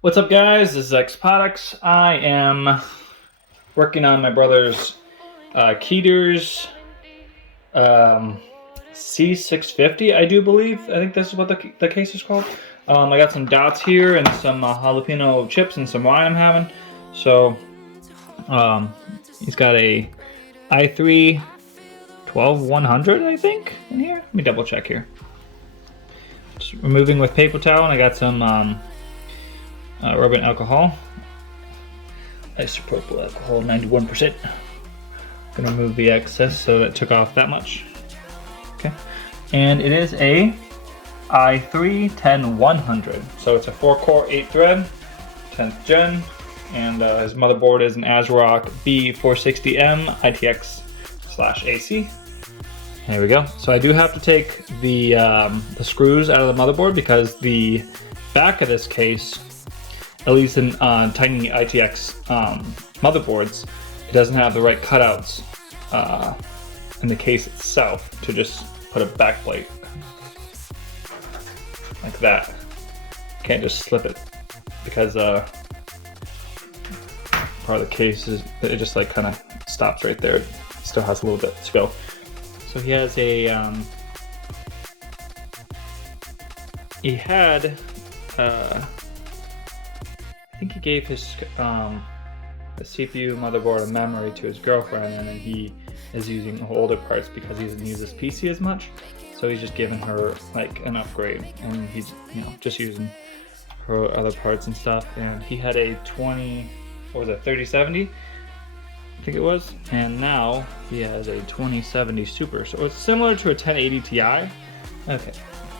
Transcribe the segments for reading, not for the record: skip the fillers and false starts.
What's up, guys? This is Xpotics. I am working on my brother's Keter's C650, I do believe. I think this is what the case is called. I got some dots here and some jalapeno chips and some wine I'm having. So he's got a i3 12100, I think, in here. Let me double check here. Just removing with paper towel, and I got some rubbing alcohol, isopropyl alcohol, 91%. Gonna remove the excess so that took off that much. Okay, and it is a i3 10100, so it's a 4-core, 8-thread, 10th gen, and his motherboard is an ASRock B460M ITX/AC. There we go. So I do have to take the screws out of the motherboard because the back of this case, at least in tiny ITX motherboards, it doesn't have the right cutouts in the case itself to just put a back plate like that. Can't just slip it because part of the case is it just like kind of stops right there. It still has a little bit to go. So he has a he had I think he gave his the CPU, motherboard, and memory to his girlfriend, and then he is using older parts because he doesn't use his PC as much. So he's just giving her like an upgrade, and he's just using her other parts and stuff. And he had a 3070, I think it was, and now he has a 2070 Super. So it's similar to a 1080 Ti. Okay,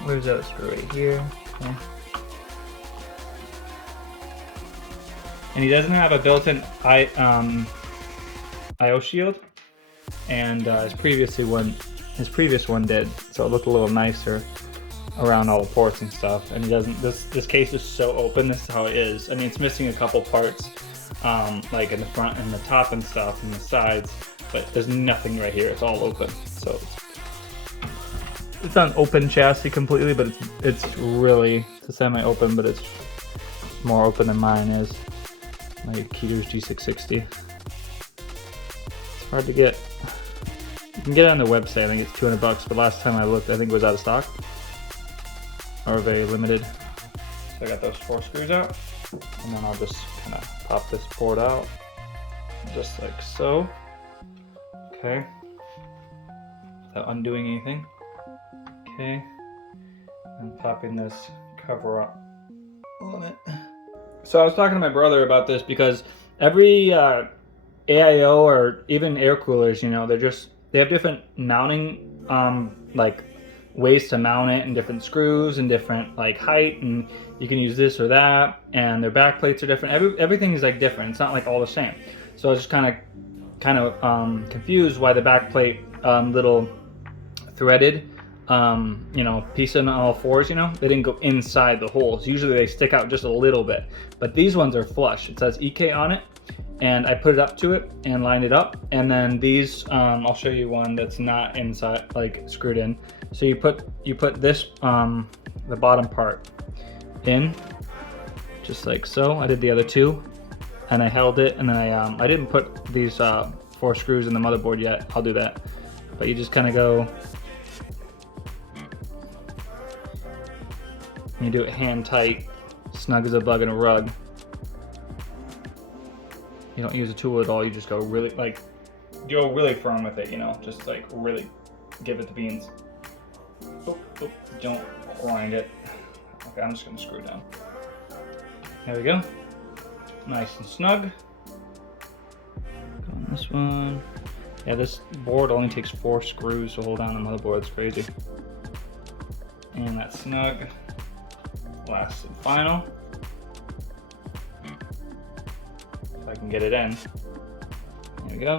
where's that screw? Right here. Okay. And he doesn't have a built-in I/O shield, and his previous one did, so it looked a little nicer around all the ports and stuff. And he doesn't. This case is so open. This is how it is. I mean, it's missing a couple parts, like in the front and the top and stuff, and the sides, but there's nothing right here. It's all open. So it's not an open chassis completely, but it's really a semi-open, but it's more open than mine is. My Keter's G660. It's hard to get. You can get it on the website. I think it's $200, but last time I looked, I think it was out of stock or very limited. So I got those 4 screws out, and then I'll just kind of pop this board out, just like so. Okay, without undoing anything. Okay, and popping this cover up on it. So I was talking to my brother about this because every AIO or even air coolers, they have different mounting like ways to mount it, and different screws and different like height, and you can use this or that, and their back plates are different. Everything is like different. It's not like all the same. So I was just kind of confused why the back plate little threaded piece on all fours, they didn't go inside the holes. Usually they stick out just a little bit, but these ones are flush. It says EK on it, and I put it up to it and lined it up. And then these, I'll show you one that's not inside, like screwed in. So you put this, the bottom part in, just like so. I did the other two, and I held it, and then I didn't put these 4 screws in the motherboard yet. I'll do that, but you just kind of go. You do it hand tight, snug as a bug in a rug. You don't use a tool at all. You just go really firm with it. Just like really give it the beans. Don't grind it. Okay, I'm just gonna screw it down. There we go. Nice and snug. Go on this one. Yeah, this board only takes 4 screws to hold down the motherboard. It's crazy. And that's snug. Last and final. If I can get it in. There we go.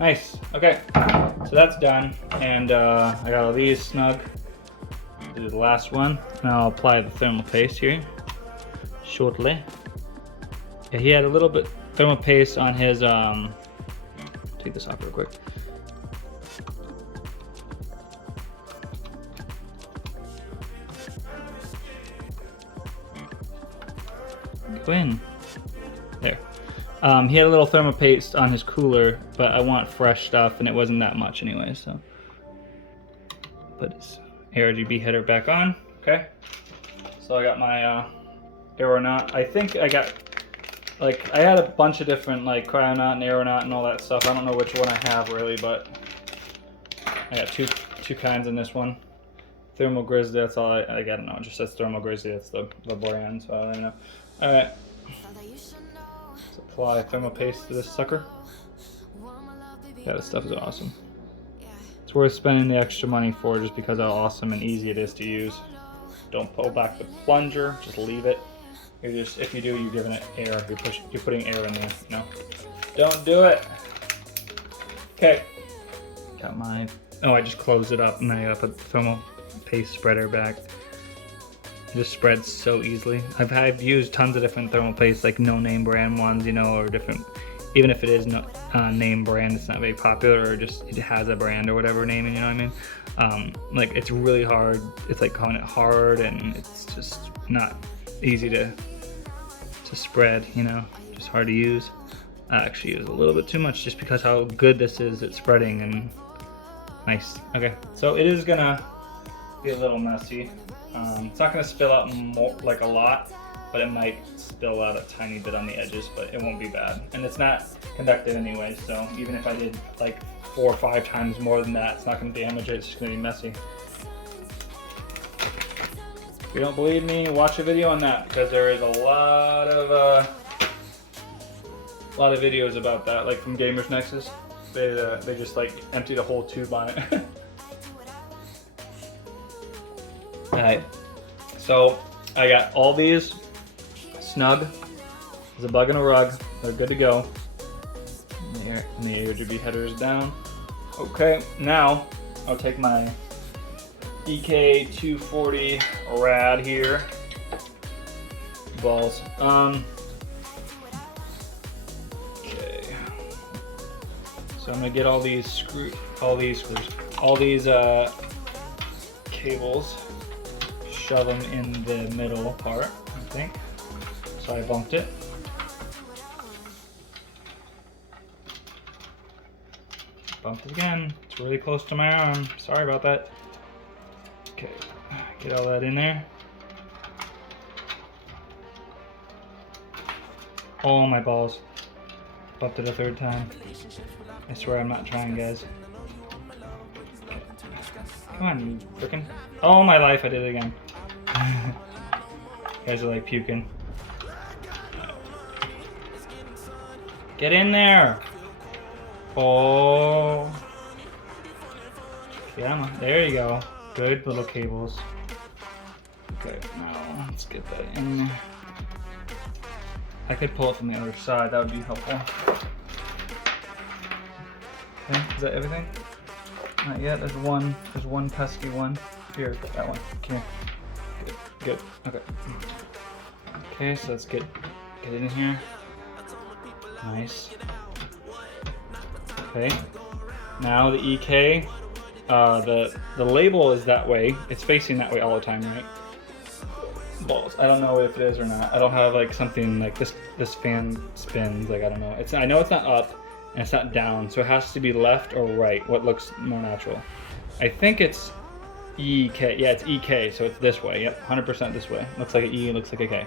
Nice. Okay, so that's done, and I got all these snug. Do the last one. Now I'll apply the thermal paste here shortly. Yeah, he had a little bit thermal paste on his take this off real quick. Quinn. There. He had a little thermal paste on his cooler, but I want fresh stuff, and it wasn't that much anyway, so. Put his ARGB header back on, okay? So I got my Aeronaut. I think I got, like, I had a bunch of different, like, Cryonaut and Aeronaut and all that stuff. I don't know which one I have, really, but I got two kinds in this one. Thermal Grizzly, that's all I don't know. It just says Thermal Grizzly, that's the brand, so I don't even know. Alright. Apply thermal paste to this sucker. Yeah, this stuff is awesome. It's worth spending the extra money for just because how awesome and easy it is to use. Don't pull back the plunger, just leave it. You're just, if you do, you're giving it air. You're putting air in there, you know? Don't do it! Okay. Got my, oh, I just closed it up and I put the thermal paste spreader back. It just spreads so easily. I've used tons of different thermal pastes, like no name brand ones, you know, or different, even if it is no name brand, it's not very popular, or just it has a brand or whatever naming, you know what I mean? Like, it's really hard. It's like calling it hard, and it's just not easy to spread, you know, just hard to use. I actually use a little bit too much just because how good this is at spreading, and nice. Okay, so it is gonna be a little messy. It's not going to spill out more, like a lot, but it might spill out a tiny bit on the edges, but it won't be bad. And it's not conductive anyway, so even if I did like 4 or 5 times more than that, it's not going to damage it, it's just going to be messy. If you don't believe me, watch a video on that, because there is a lot of videos about that, like from Gamers Nexus. They just like emptied a whole tube on it. Alright, so I got all these snug. There's a bug and a rug. They're good to go. And the ARGB header is down. Okay, now I'll take my EK240 rad here. Balls. Okay. So I'm gonna get all these cables. Shove them in the middle part, I think. So I bumped it. Bumped it again. It's really close to my arm. Sorry about that. Okay, get all that in there. Oh my balls. Bumped it a 3rd time. I swear I'm not trying, guys. Come on, you frickin'. Oh my life, I did it again. You guys are like puking. Get in there! Oh. Yeah, there you go. Good little cables. Okay, now let's get that in there. I could pull it from the other side, that would be helpful. Okay, is that everything? Not yet, there's one pesky one. Here, that one. Come here. Good. Okay. Okay, so let's get in here. Nice. Okay. Now the EK, the label is that way. It's facing that way all the time, right? Balls. I don't know if it is or not. I don't have like something like this. This fan spins. Like, I don't know. I know it's not up and it's not down, so it has to be left or right. What looks more natural? I think it's EK. Yeah, it's EK, so it's this way. Yep, 100% this way. Looks like an E, looks like a K.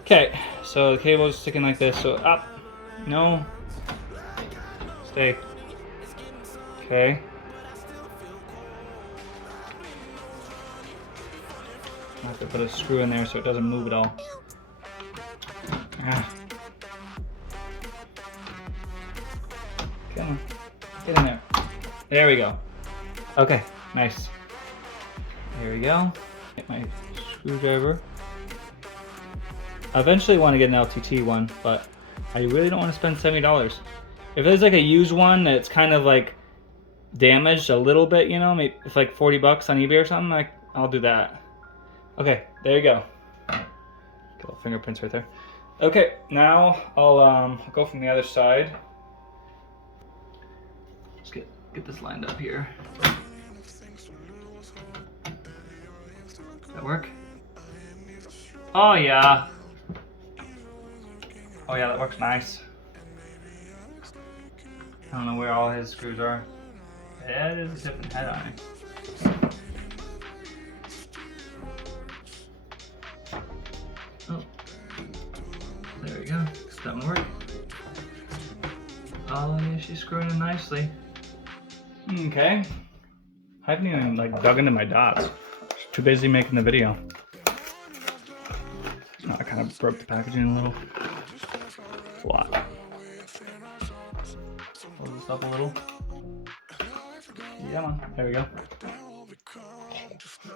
Okay, so the cable is sticking like this. So up. No. Stay. Okay. I have to put a screw in there so it doesn't move at all. Ah. Come on. Get in there. There we go. Okay, nice. There we go. Get my screwdriver. I eventually want to get an LTT one, but I really don't want to spend $70. If there's like a used one that's kind of like damaged a little bit, you know, maybe it's like 40 bucks on eBay or something, like I'll do that. Okay, there you go. Got little fingerprints right there. Okay, now I'll go from the other side. Let's get this lined up here. Does that work? Oh yeah. Oh yeah, that works nice. I don't know where all his screws are. Yeah, it is a different head on it. Oh, there we go. That one worked. Oh yeah, she's screwing in nicely. Okay. I haven't even like dug into my dots. Too busy making the video. Oh, I kind of broke the packaging a little. It's a lot. Hold this up a little. Yeah, man. There we go.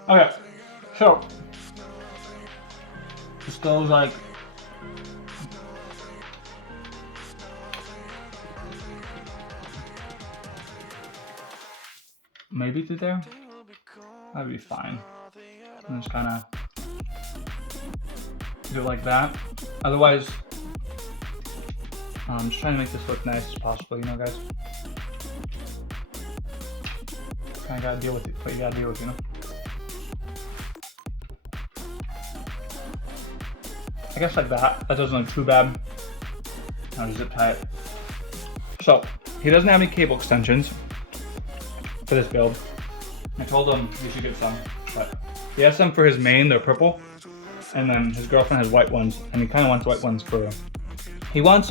Okay, so this goes like maybe through there. That'd be fine. And just kind of do it like that. Otherwise, I'm just trying to make this look nice as possible, you know, guys. Kind of gotta deal with it, what you gotta deal with, you know. I guess like that. That doesn't look too bad. I'll just zip tie it. So he doesn't have any cable extensions for this build. I told him he should get some, but he has some for his main. They're purple, and then his girlfriend has white ones, and he kind of wants white ones for. He wants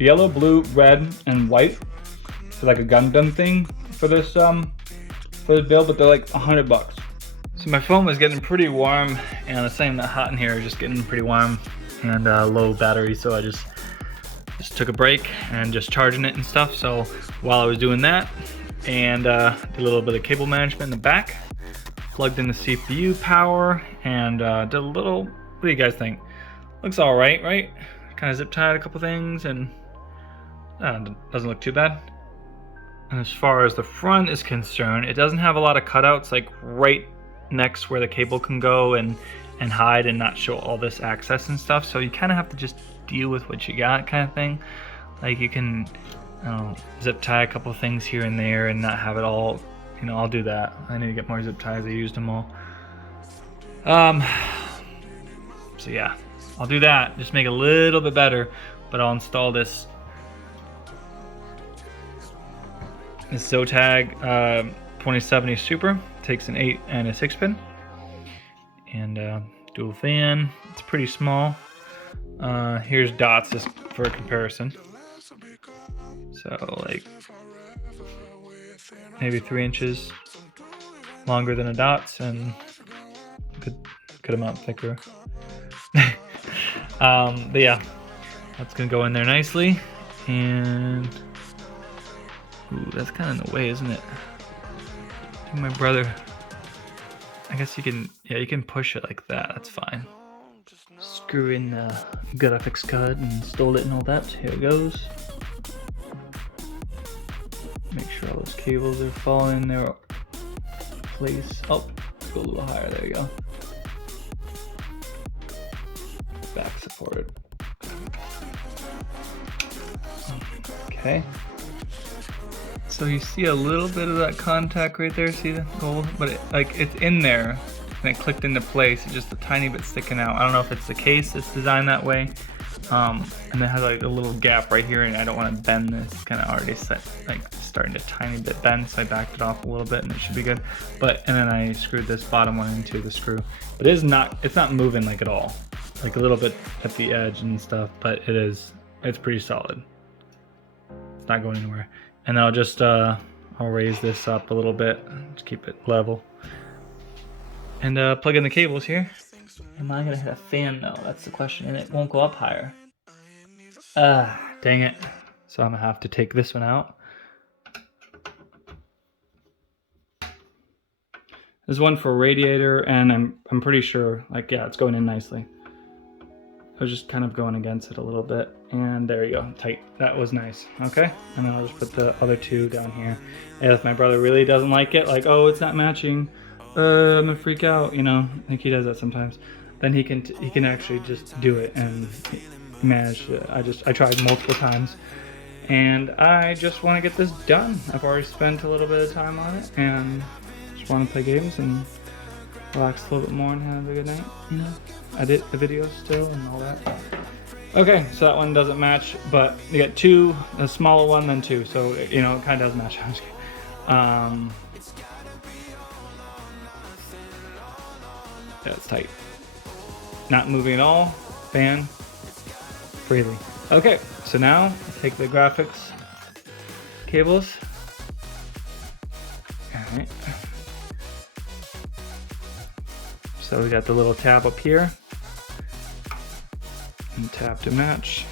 yellow, blue, red, and white for like a Gundam thing for this build, but they're like $100. So my phone was getting pretty warm, and it's saying that hot in here, just getting pretty warm, and low battery, so I just took a break and just charging it and stuff. So while I was doing that, and did a little bit of cable management in the back, plugged in the CPU power, and did a little, what do you guys think? Looks all right, right? Kind of zip tied a couple things, and doesn't look too bad. And as far as the front is concerned, it doesn't have a lot of cutouts, like right next where the cable can go and hide and not show all this access and stuff. So you kind of have to just deal with what you got, kind of thing. Like you can zip tie a couple things here and there and not have it all, you know. I'll do that. I need to get more zip ties. I used them all. So yeah, I'll do that. Just make it a little bit better, but I'll install this Zotac 2070 Super. Takes an 8 and a 6 pin, and dual fan. It's pretty small. Here's dots just for comparison. So like maybe 3 inches longer than a dots, and good amount thicker. But yeah, that's gonna go in there nicely. And ooh, that's kind of in the way, isn't it? My brother, I guess you can push it like that. That's fine. Screw in the graphics card and install it and all that. Here it goes. Make sure all those cables are falling in their place. Oh, go a little higher. There you go. Back supported. Okay. So you see a little bit of that contact right there, see the gold? But it's in there, and it clicked into place. It's just a tiny bit sticking out. I don't know if it's the case it's designed that way. And it has like a little gap right here, and I don't want to bend this. It's kind of already set, like starting to tiny bit bend, so I backed it off a little bit, and it should be good. And then I screwed this bottom one into the screw. But it's not moving like at all. Like a little bit at the edge and stuff, but it's pretty solid. It's not going anywhere. And I'll just I'll raise this up a little bit, just keep it level. And plug in the cables here. Am I gonna hit a fan? No, that's the question, and it won't go up higher. Dang it. So I'm gonna have to take this one out. There's one for a radiator, and I'm pretty sure, like, yeah, it's going in nicely. I was just kind of going against it a little bit, and there you go, tight. That was nice. Okay, and then I'll just put the other two down here. And if my brother really doesn't like it, like, oh, it's not matching, I'm gonna freak out, you know. I think he does that sometimes. Then he can actually just do it and manage it. I tried multiple times, and I just want to get this done. I've already spent a little bit of time on it, and just want to play games and relax a little bit more and have a good night, you know. Edit the video still and all that. Okay, so that one doesn't match, but you get two, a smaller one, then two, so you know it kind of does match. Yeah, it's tight. Not moving at all. Fan freely. Okay, so now take the graphics cables. All right. So we got the little tab up here. And tab to match.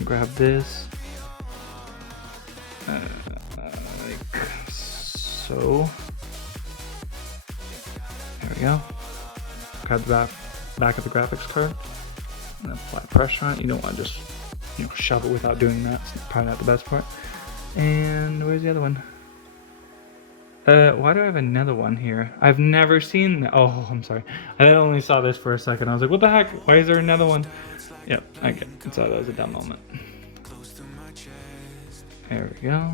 I grab this. Like so. There we go. Grab the back of the graphics card and apply pressure on it. You don't want to just shove it without doing that. It's probably not the best part. And where's the other one? Why do I have another one here? I've never seen that. Oh, I'm sorry. I only saw this for a second. I was like, what the heck? Why is there another one? Yep, I get it. So that was a dumb moment. There we go.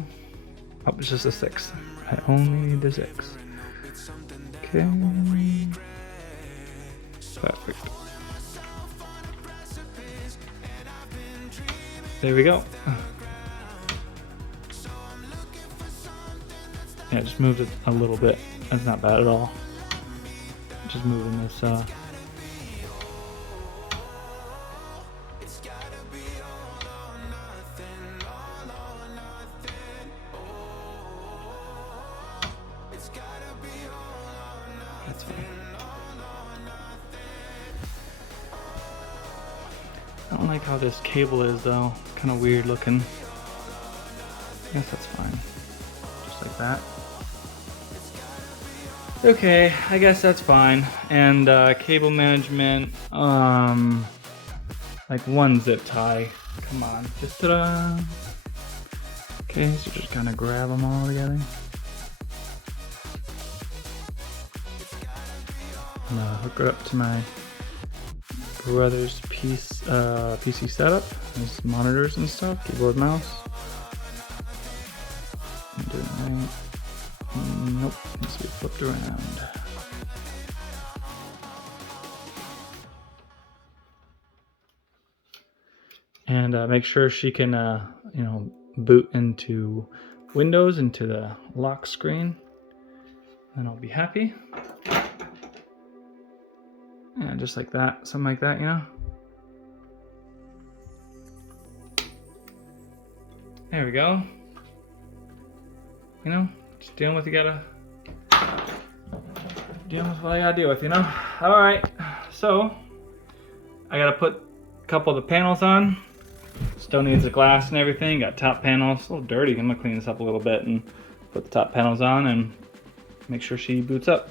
Oh, it's just a 6. I only need the 6. Okay. Perfect. There we go. Yeah, just moved it a little bit. That's not bad at all. Just moving this that's fine. I don't like how this cable is though. Kind of weird looking. I guess that's fine. Just like that. Okay, I guess that's fine. And cable management, like one zip tie. Come on, just ta-da. Okay, so just kind of grab them all together. I'm gonna hook it up to my brother's PC setup. There's monitors and stuff, keyboard, mouse. I'm doing it right. Nope, needs to be flipped around. And make sure she can, boot into Windows, into the lock screen. Then I'll be happy. And just like that, something like that, There we go. Just dealing with what I gotta deal with, Alright, so I gotta put a couple of the panels on. Still needs the glass and everything. Got top panels. It's a little dirty. I'm gonna clean this up a little bit and put the top panels on and make sure she boots up.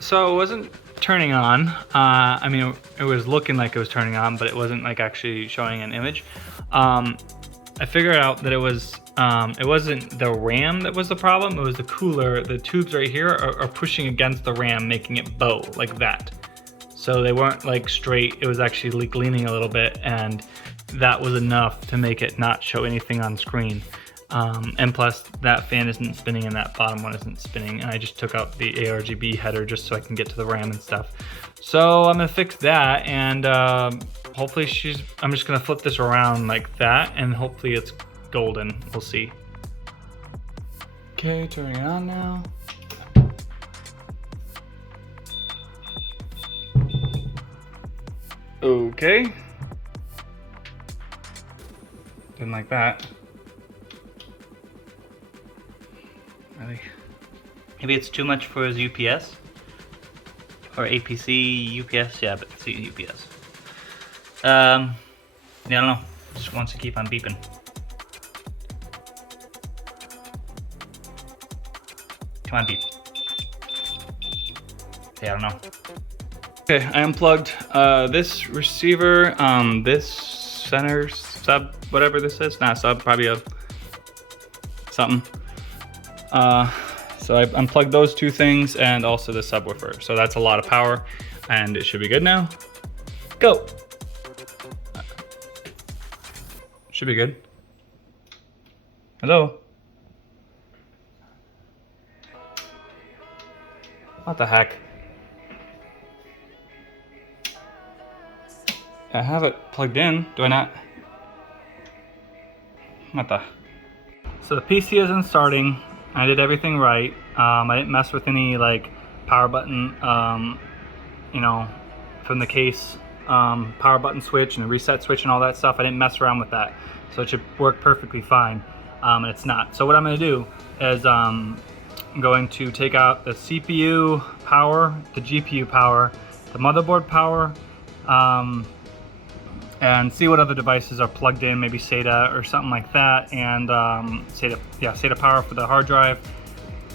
So it wasn't turning on. I mean, it was looking like it was turning on, but it wasn't like actually showing an image. I figured out that it wasn't the RAM that was the problem. It was the cooler. The tubes right here are pushing against the RAM, making it bow like that. So they weren't like straight. It was actually like leaning a little bit, and that was enough to make it not show anything on screen. And plus, that fan isn't spinning and that bottom one isn't spinning. And I just took out the ARGB header just so I can get to the RAM and stuff. So I'm gonna fix that, and hopefully I'm just gonna flip this around like that, and hopefully it's golden. We'll see. Okay, turning it on now. Okay. Didn't like that. Really? Maybe it's too much for his UPS? Or APC UPS? Yeah, but it's UPS. Yeah, I don't know. Just wants to keep on beeping. Come on, beep. Okay, I don't know. Okay, I unplugged this receiver, this center sub, whatever this is. Not sub, probably a something. So I unplugged those two things and also the subwoofer. So that's a lot of power, and it should be good now. Go. Should be good. Hello? What the heck? I have it plugged in, do I not? What the? So the PC isn't starting. I did everything right. I didn't mess with any like power button, you know, from the case, power button switch and the reset switch and all that stuff. I didn't mess around with that. So it should work perfectly fine, and it's not. So what I'm gonna do is I'm going to take out the CPU power, the GPU power, the motherboard power, and see what other devices are plugged in, maybe SATA or something like that, and SATA power for the hard drive,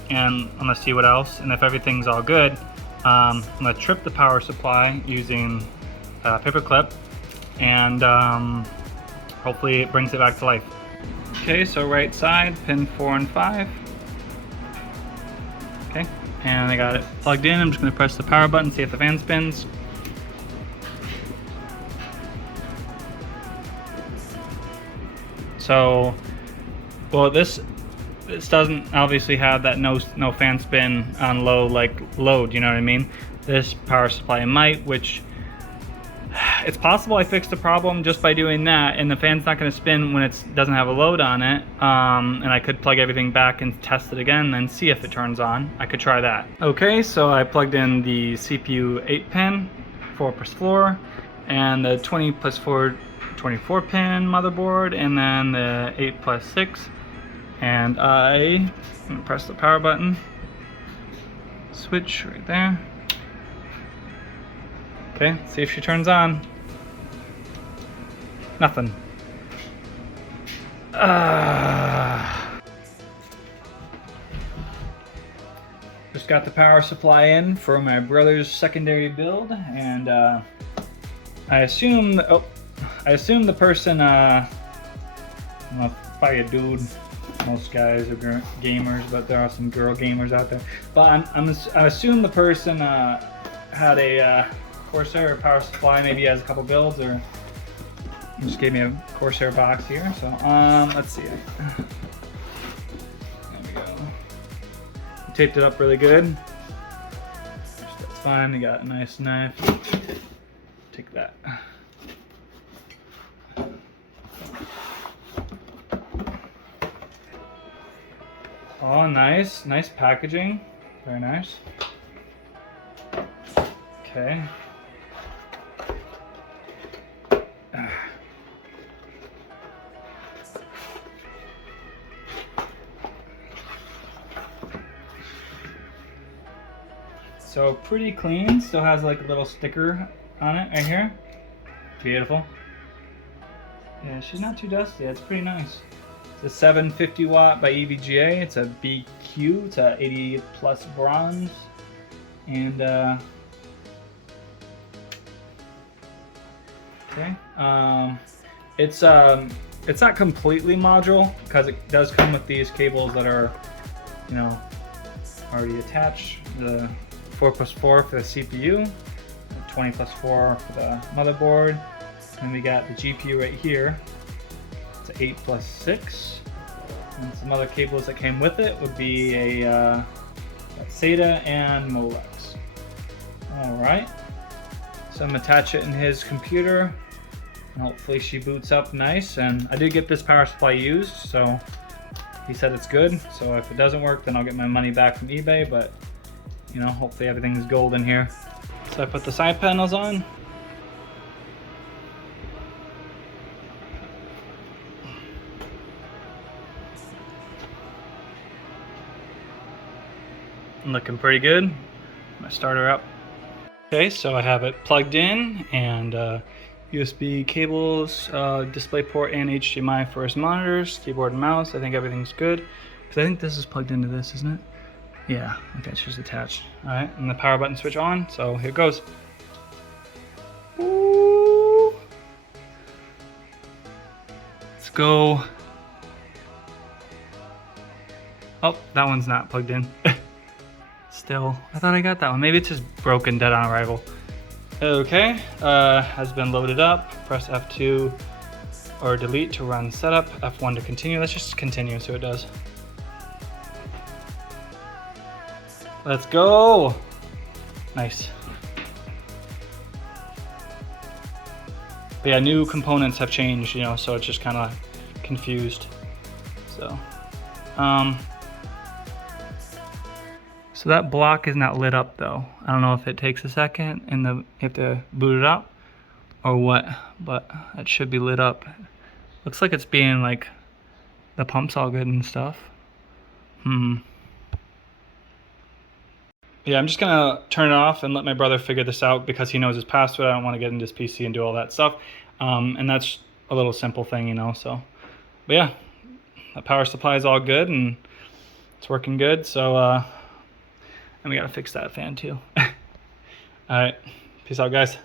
and I'm gonna see what else, and if everything's all good, I'm gonna trip the power supply using a paper clip, and hopefully it brings it back to life. Okay, so right side, pin 4 and 5. Okay, and I got it plugged in. I'm just gonna press the power button, see if the fan spins. So, well, this doesn't obviously have that no fan spin on low load, you know what I mean? This power supply might, which it's possible I fixed the problem just by doing that, and the fan's not going to spin when it doesn't have a load on it, and I could plug everything back and test it again and see if it turns on. I could try that. Okay, so I plugged in the CPU 8-pin 4+4 and the 20+4 24 pin motherboard, and then the 8+6, and I'm gonna press the power button, switch right there. Okay, see if she turns on. Nothing. Just got the power supply in for my brother's secondary build, and I assume the person, well, probably a dude. Most guys are gamers, but there are some girl gamers out there. But I assume the person had a Corsair power supply. Maybe he has a couple builds, or he just gave me a Corsair box here. So let's see. There we go. Taped it up really good. That's fine. We got a nice knife. Take that. Oh, nice packaging. Very nice. Okay. So pretty clean. Still has like a little sticker on it right here. Beautiful. Yeah, she's not too dusty. It's pretty nice. It's a 750 watt by EVGA. It's a BQ. It's a 80 plus bronze, and okay. It's not completely module because it does come with these cables that are, you know, already attached. The 4+4 for the CPU, 20+4 for the motherboard, and we got the GPU right here. It's 8+6, and some other cables that came with it would be a SATA and Molex. All right, so I'm gonna attach it in his computer, and hopefully she boots up nice. And I did get this power supply used, so he said it's good. So if it doesn't work, then I'll get my money back from eBay. But you know, hopefully everything's golden here. So I put the side panels on. Looking pretty good. I'm gonna start her up. Okay, so I have it plugged in, and USB cables, DisplayPort, and HDMI for his monitors, keyboard and mouse. I think everything's good, because I think this is plugged into this, isn't it? Yeah, okay, it's just attached. All right, and the power button switch on, so here it goes. Ooh. Let's go. Oh, that one's not plugged in. Still, I thought I got that one. Maybe it's just broken, dead on arrival. Okay, has been loaded up. Press F2 or delete to run setup. F1 to continue. Let's just continue so it does. Let's go. Nice. But yeah, new components have changed, you know, so it's just kind of confused. So, so that block is not lit up though. I don't know if it takes a second and you have to boot it up or what, but it should be lit up. Looks like it's being like, the pump's all good and stuff. Yeah, I'm just gonna turn it off and let my brother figure this out because he knows his password. I don't want to get into his PC and do all that stuff. And that's a little simple thing, you know, so. But yeah, the power supply is all good and it's working good. So, and we gotta fix that fan too. All right, peace out, guys.